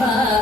มา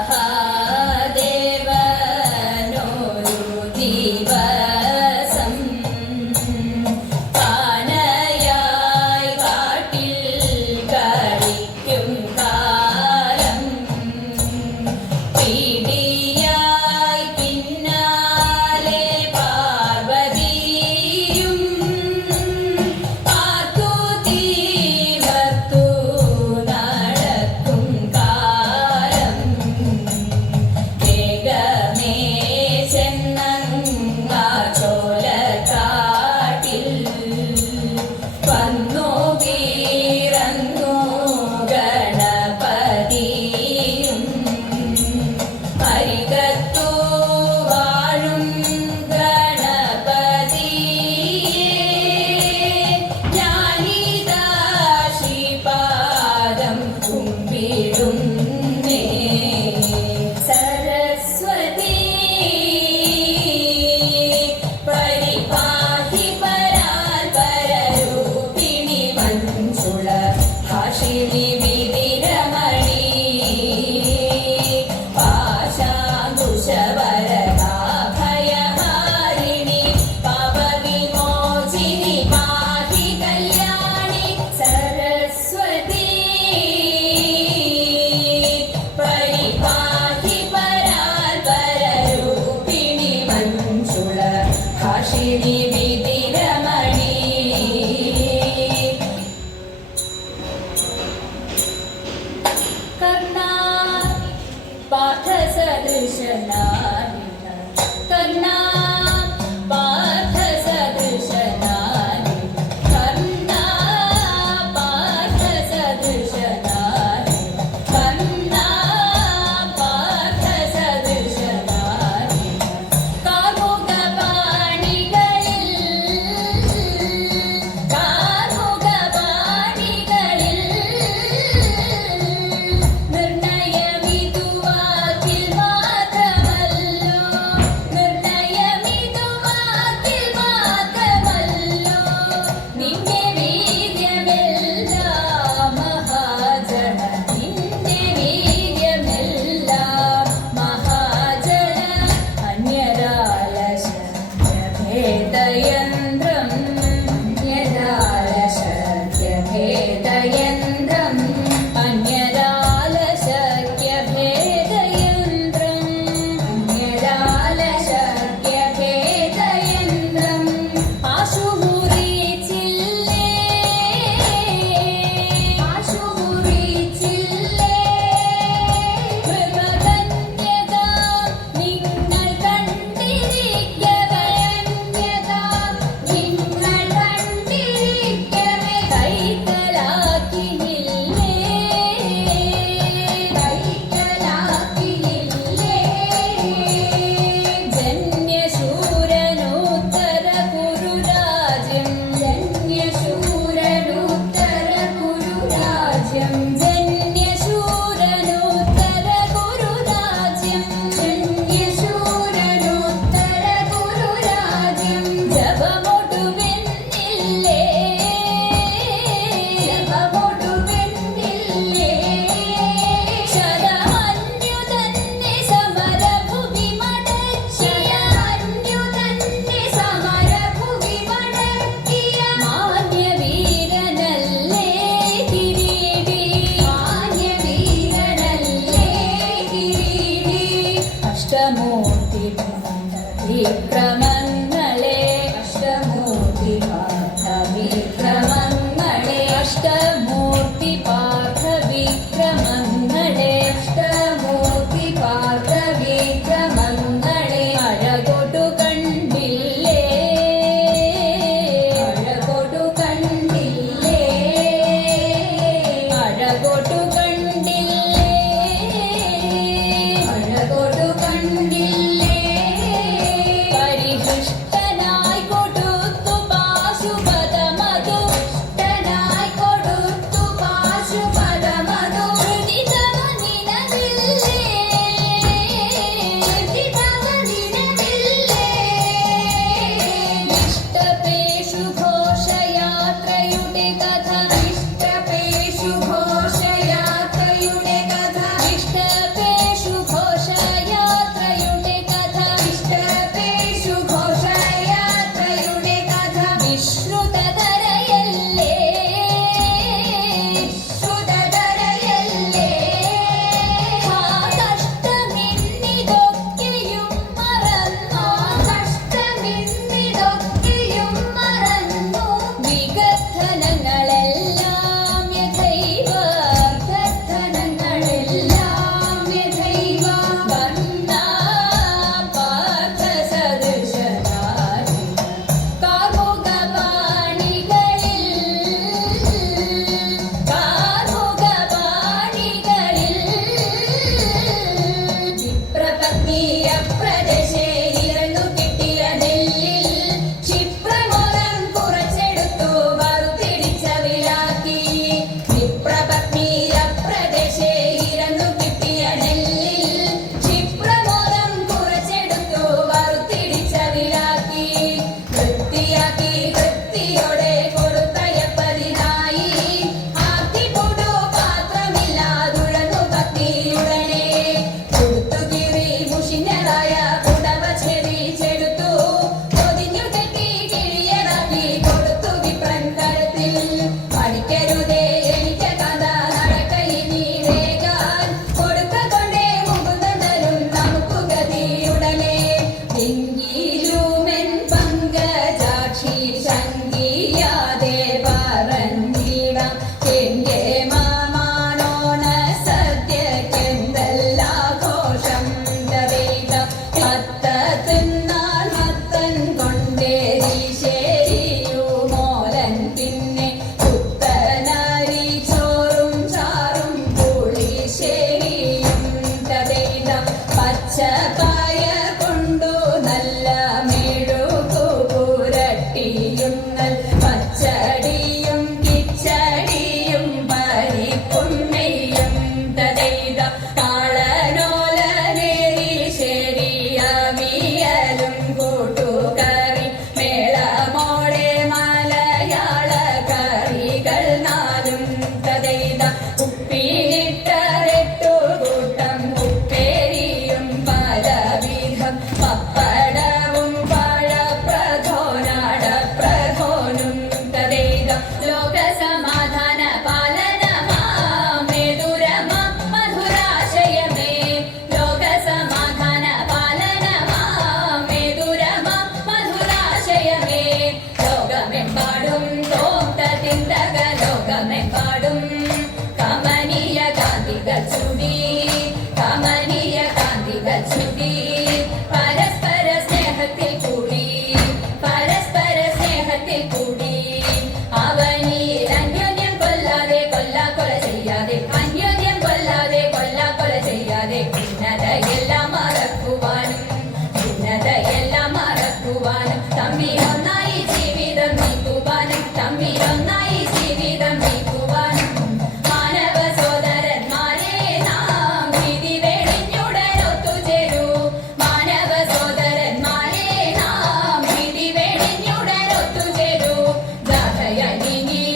televisión, no. Ninguém. pra coisas തച്ചുടി പരസ്പര സ്നേഹത്തിൽ കൂടി പരസ്പര സ്നേഹത്തിൽ കൂടി. അവനിൽ അന്യോന്യം കൊല്ലാതെ കൊല്ലാ കൊല ചെയ്യാതെ അന്യോന്യം കൊല്ലാതെ കൊല്ലാ കൊല ചെയ്യാതെ ഭിന്നതയെല്ലാം മറക്കുവാനും ഭിന്നതയെല്ലാം മറക്കുവാനും തമ്മിയോ Україні.